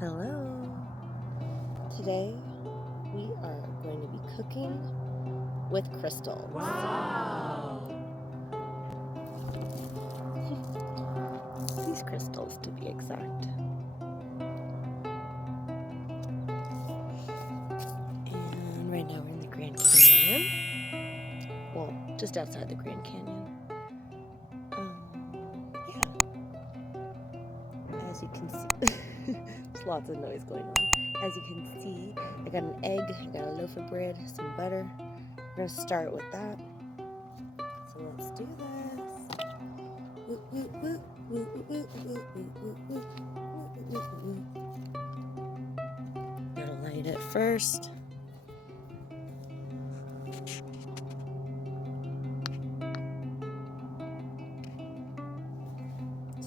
Hello. Today we are going to be cooking with crystals. Wow! These crystals to be exact. And right now we're in the Grand Canyon. Well, just outside the Grand Canyon. Yeah. As you can see, there's lots of noise going on. As you can see, I got an egg, I got a loaf of bread, some butter. We're gonna start with that. So let's do this. Woo, woo, woo, woo, woo, woo, woo, woo, woo, woo, woo. Gotta light it first.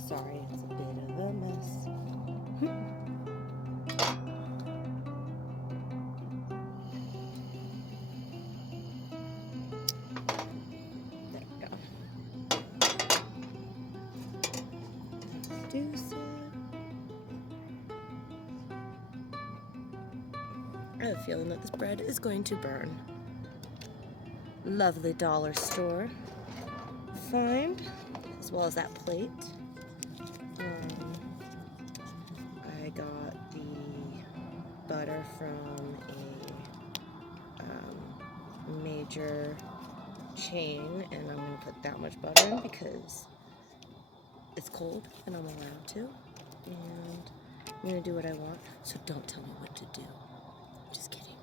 Sorry, it's a bit of a mess. There we go. Reduce it. I have a feeling that this bread is going to burn. Lovely dollar store find, as well as that plate. I got the butter from a major chain, and I'm going to put that much butter in because it's cold and I'm allowed to, and I'm going to do what I want, so don't tell me what to do. I'm just kidding.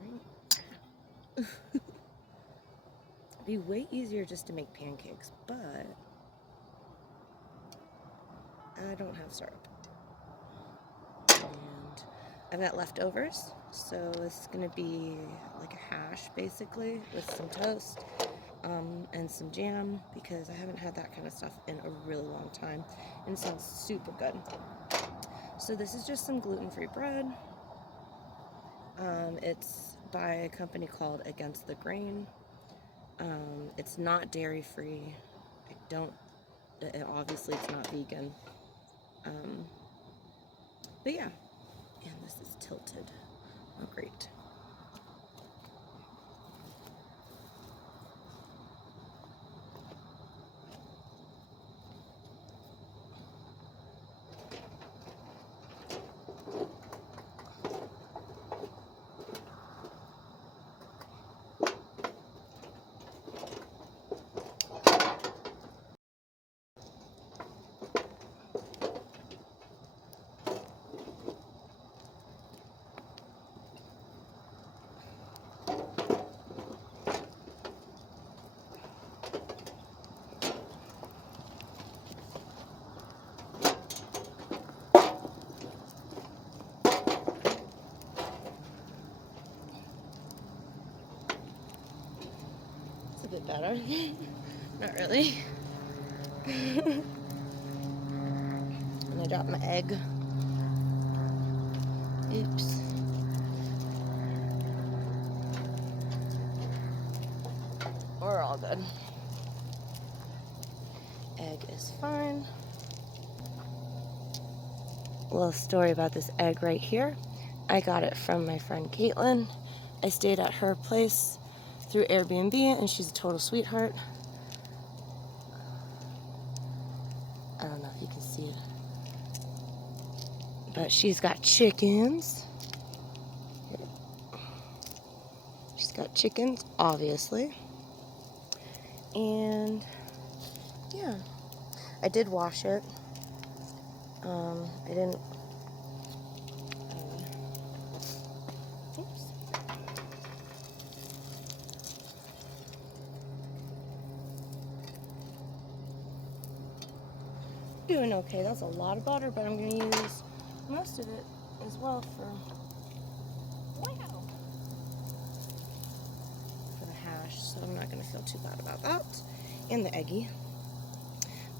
Alright. It'd be way easier just to make pancakes, but I don't have syrup. And I've got leftovers, so it's gonna be like a hash basically with some toast and some jam, because I haven't had that kind of stuff in a really long time, and it sounds super good. So this is just some gluten-free bread. It's by a company called Against the Grain. It's not dairy-free. Obviously it's not vegan. But yeah, and this is tilted. Oh, great. It's a bit better. Not really. And I dropped my egg. Oops. We're all good. Egg is fine. A little story about this egg right here. I got it from my friend Caitlin. I stayed at her place through Airbnb, and she's a total sweetheart. I don't know if you can see it, but she's got chickens. She's got chickens, obviously. And yeah, I did wash it. I didn't. Oops. Doing okay. That's a lot of butter, but I'm going to use most of it as well for the hash, so I'm not going to feel too bad about that. And the eggy.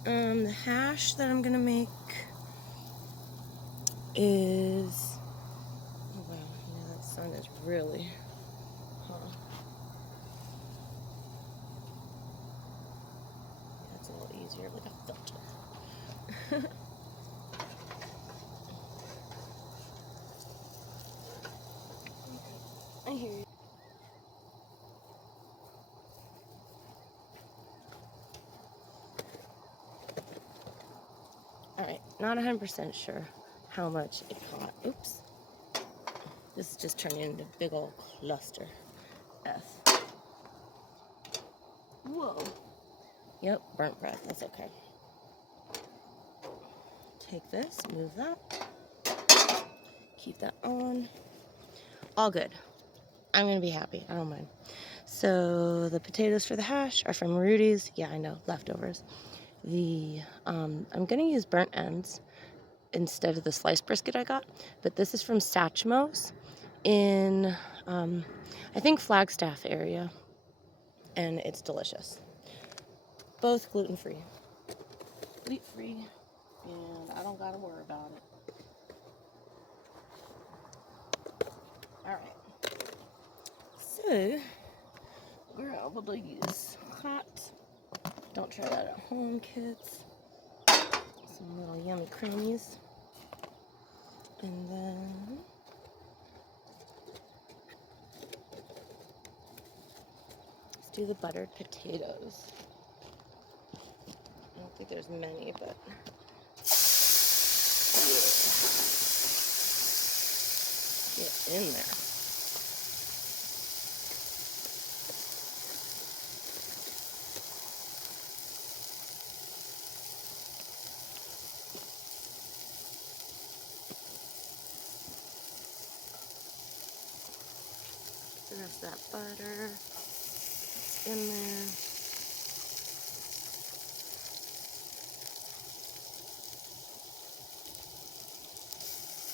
The hash that I'm going to make is, oh wow, yeah, that sun is really, easier with a filter. I hear you. Alright, not 100% sure how much it caught. Oops. This is just turning into a big old cluster F. Whoa. Yep, burnt bread. That's okay. Take this, move that. Keep that on. All good. I'm going to be happy. I don't mind. So the potatoes for the hash are from Rudy's. Yeah, I know, leftovers. I'm going to use burnt ends instead of the sliced brisket I got, but this is from Satchmo's in, I think, Flagstaff area, and it's delicious. Both gluten-free. Wheat-free, and I don't got to worry about it. Alright. So, we're able to use hot, don't try that at home, kids. Some little yummy creamies. And then let's do the buttered potatoes. I don't think there's many, but get in there. The rest of that butter in there.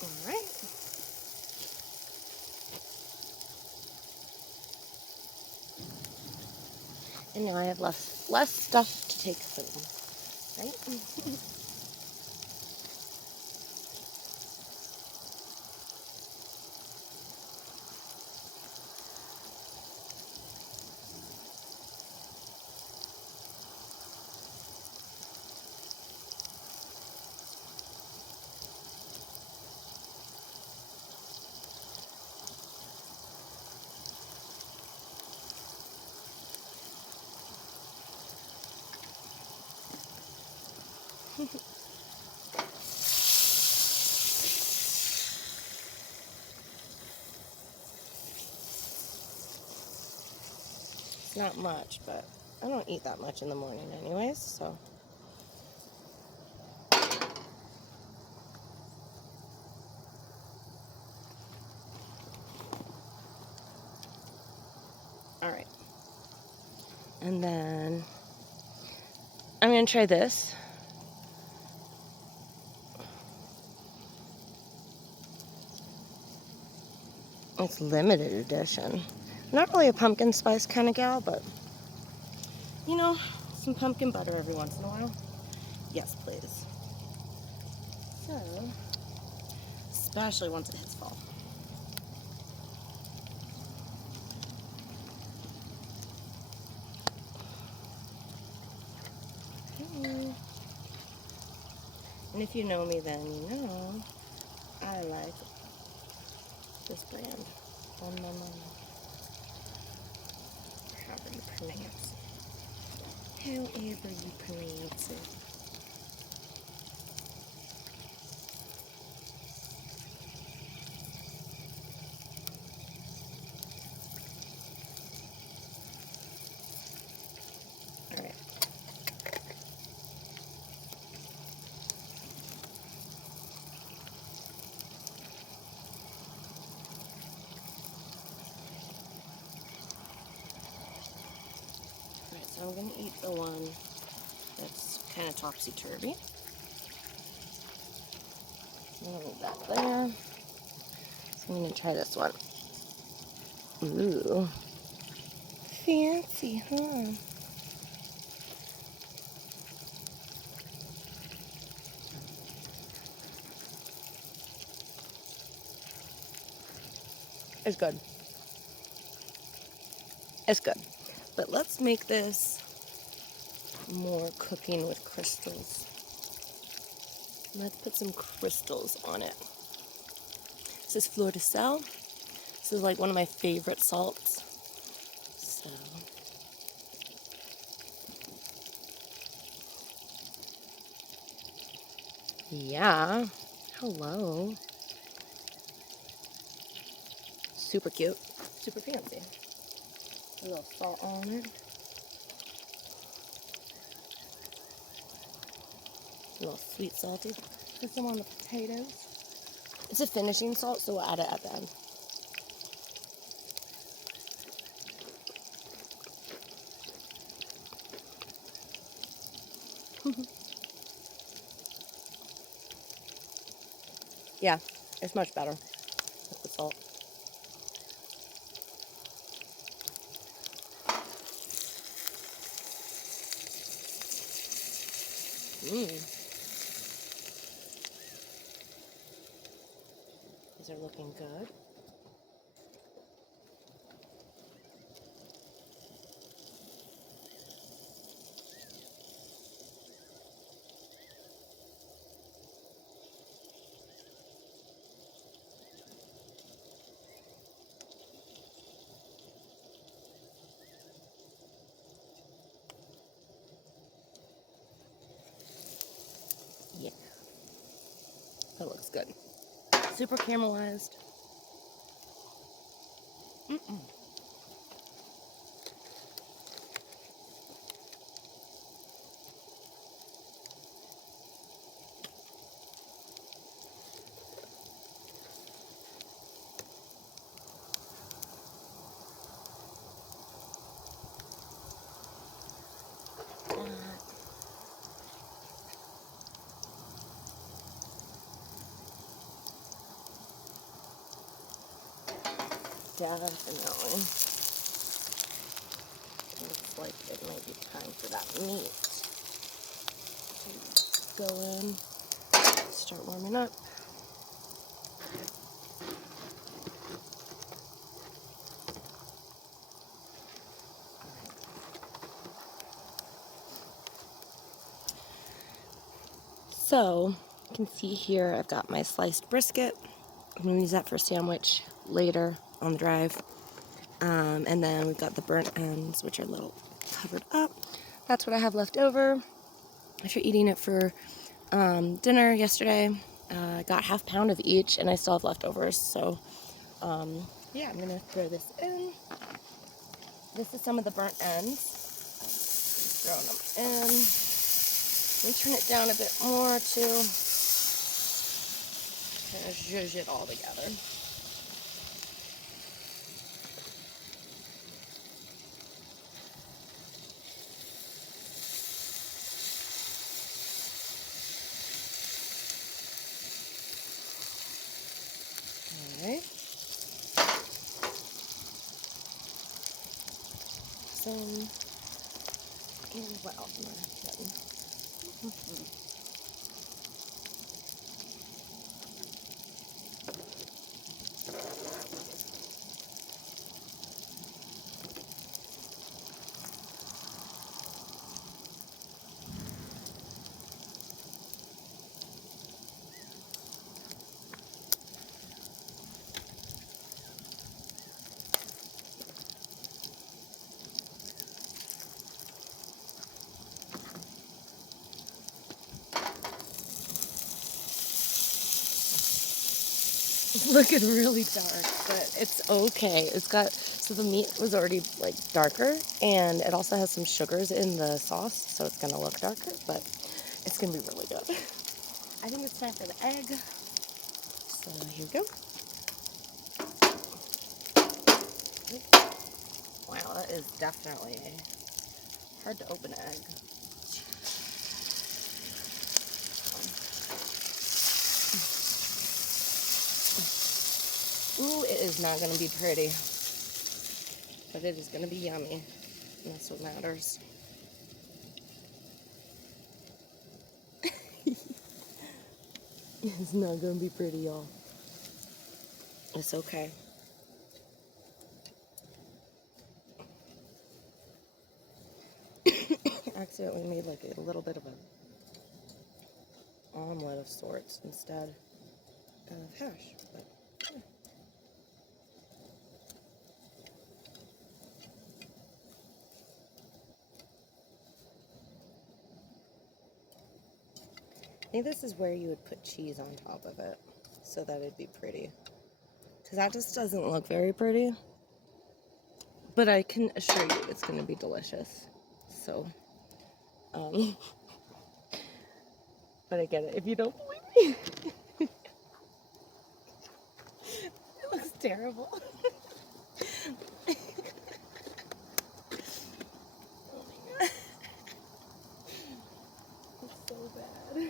All right. And now I have less stuff to take home, right? Not much, but I don't eat that much in the morning anyways, so. All right. And then I'm going to try this. It's limited edition. I'm not really a pumpkin spice kind of gal, but you know, some pumpkin butter every once in a while. Yes, please. So, especially once it hits fall. Okay. And if you know me, then you know I like this brand. However you pronounce it. However you pronounce it. Alright. Alright, so I'm going to eat the one that's kind of topsy-turvy. I'm going to leave that there. So I'm going to try this one. Ooh. Fancy, huh? It's good. It's good. But let's make this more cooking with crystals. Let's put some crystals on it. This is Fleur de Sel. This is like one of my favorite salts. So, yeah. Hello. Super cute. Super fancy. A little salt on it. A little sweet salty. Put some on the potatoes. It's a finishing salt, so we'll add it at the end. Yeah, it's much better with the salt. These are looking good. Yeah, that looks good. Super caramelized. Definitely. Looks like it might be time for that meat to go in. Start warming up. So, you can see here I've got my sliced brisket. I'm going to use that for a sandwich later on the drive. And then we've got the burnt ends, which are a little covered up. That's what I have left over after eating it for dinner yesterday. I got half pound of each, and I still have leftovers. So, yeah, I'm going to throw this in. This is some of the burnt ends. Throwing them in. Let me turn it down a bit more to kind of zhuzh it all together. Alright. What else am I getting? Looking really dark, but it's okay. It's got, so the meat was already like darker, and it also has some sugars in the sauce, so it's gonna look darker, but it's gonna be really good. I think it's time for the egg. So here we go. Wow, that is definitely hard to open an egg. Ooh, it is not gonna be pretty, but it is gonna be yummy, and that's what matters. It's not gonna be pretty, y'all. It's okay. accidentally made like a little bit of an omelet of sorts instead of hash. But, yeah. I think this is where you would put cheese on top of it so that it'd be pretty. Because that just doesn't look very pretty. But I can assure you it's going to be delicious. So, but I get it. If you don't believe me, it looks terrible. Oh my God. It's so bad.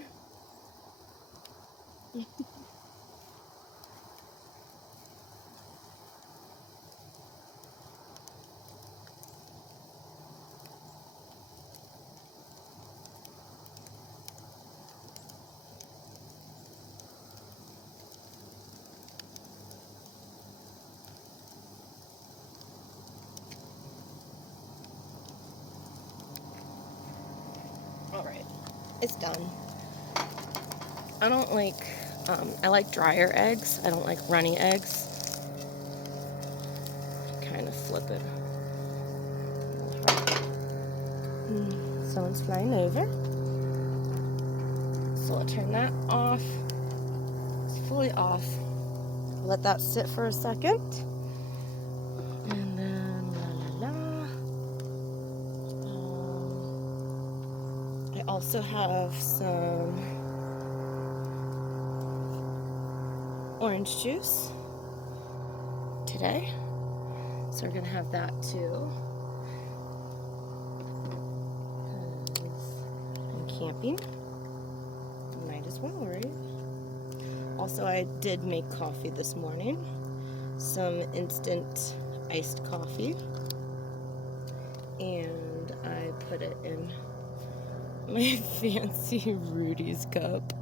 Alright, it's done. I don't like, I like drier eggs. I don't like runny eggs. Kind of flip it. Someone's flying over. So I'll turn that off. It's fully off. Let that sit for a second. And then la la la. I also have some orange juice today. So we're gonna have that too. I'm camping. Might as well, right? Also, I did make coffee this morning. Some instant iced coffee. And I put it in my fancy Rudy's cup.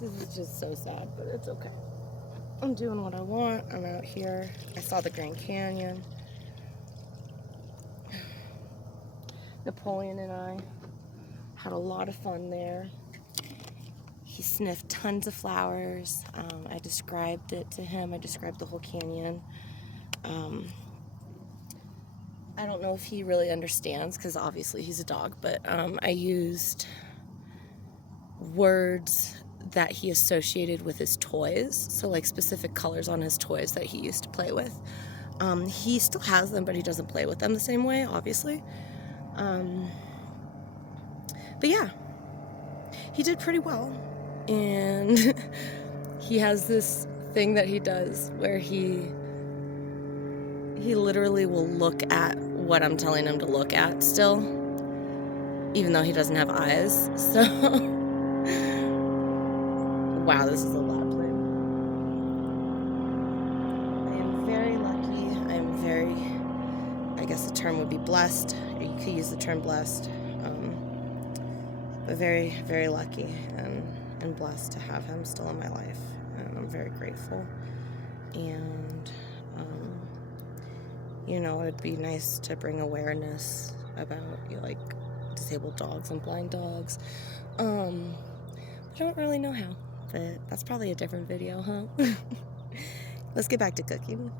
This is just so sad, but it's okay. I'm doing what I want. I'm out here. I saw the Grand Canyon. Napoleon and I had a lot of fun there. He sniffed tons of flowers. I described it to him. I described the whole canyon. I don't know if he really understands because obviously he's a dog, but I used words that he associated with his toys, so like specific colors on his toys that he used to play with. He still has them, but he doesn't play with them the same way, obviously. But yeah, he did pretty well. And he has this thing that he does where he literally will look at what I'm telling him to look at still, even though he doesn't have eyes. So, wow, this is a loud plane. I am very lucky. I am very, I guess the term would be blessed. Or you could use the term blessed. But very, very lucky and blessed to have him still in my life. And I'm very grateful. And, you know, it'd be nice to bring awareness about, like, disabled dogs and blind dogs. I don't really know how, but that's probably a different video, huh? Let's get back to cooking.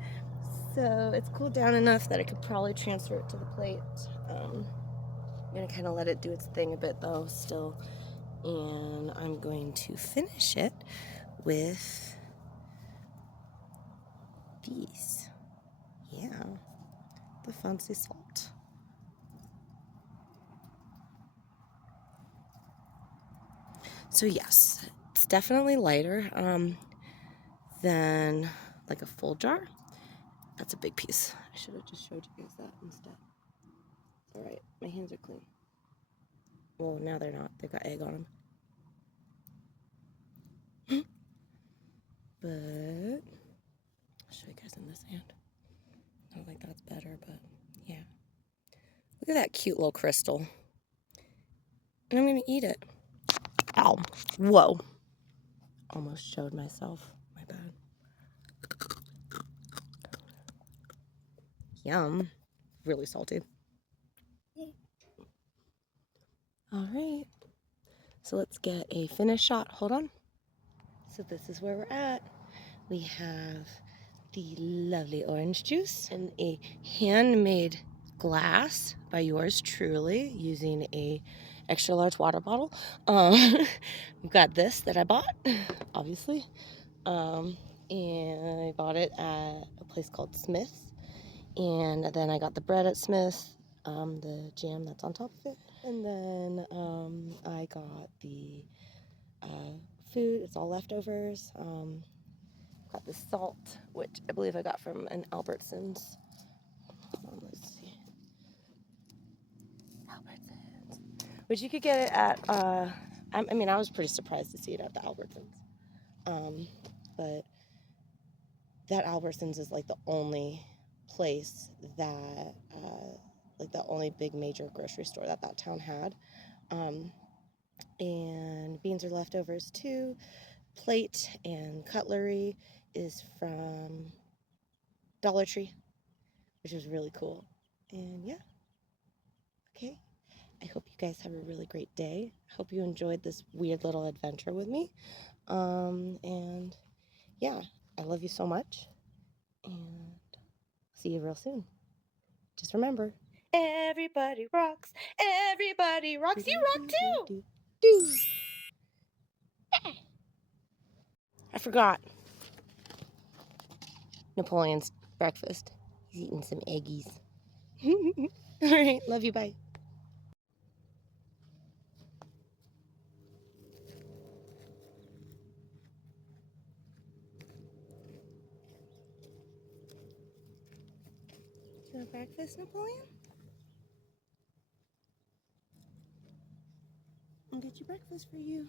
So it's cooled down enough that I could probably transfer it to the plate. I'm gonna kind of let it do its thing a bit though still, and I'm going to finish it with these. Yeah, the fancy salt. So yes, it's definitely lighter than like a full jar. That's a big piece. I should have just showed you guys that instead. It's alright, my hands are clean. Well, now they're not. They've got egg on them. But I'll show you guys in this hand. I don't think that's better, but yeah. Look at that cute little crystal. And I'm gonna eat it. Ow. Whoa. Almost showed myself. My bad. Yum. really salty. All right, so let's get a finish shot. Hold on. So this is where we're at. We have the lovely orange juice in a handmade glass by yours truly using a extra large water bottle. We've got this that I bought, obviously, and I bought it at a place called Smith's, and then I got the bread at Smith's, the jam that's on top of it, and then I got the food. It's all leftovers. Got the salt, which I believe I got from an Albertsons. Let's see. Albertsons. Which you could get it at, I mean, I was pretty surprised to see it at the Albertsons. But that Albertsons is like the only place that, like the only big major grocery store that that town had. And beans are leftovers too. Plate and cutlery is from Dollar Tree, which is really cool. And yeah, okay. I hope you guys have a really great day. I hope you enjoyed this weird little adventure with me. And yeah, I love you so much. And see you real soon. Just remember, everybody rocks. Everybody rocks. You rock too. I forgot Napoleon's breakfast. He's eating some eggies. All right, love you, bye. You want breakfast, Napoleon? I'll get you breakfast for you.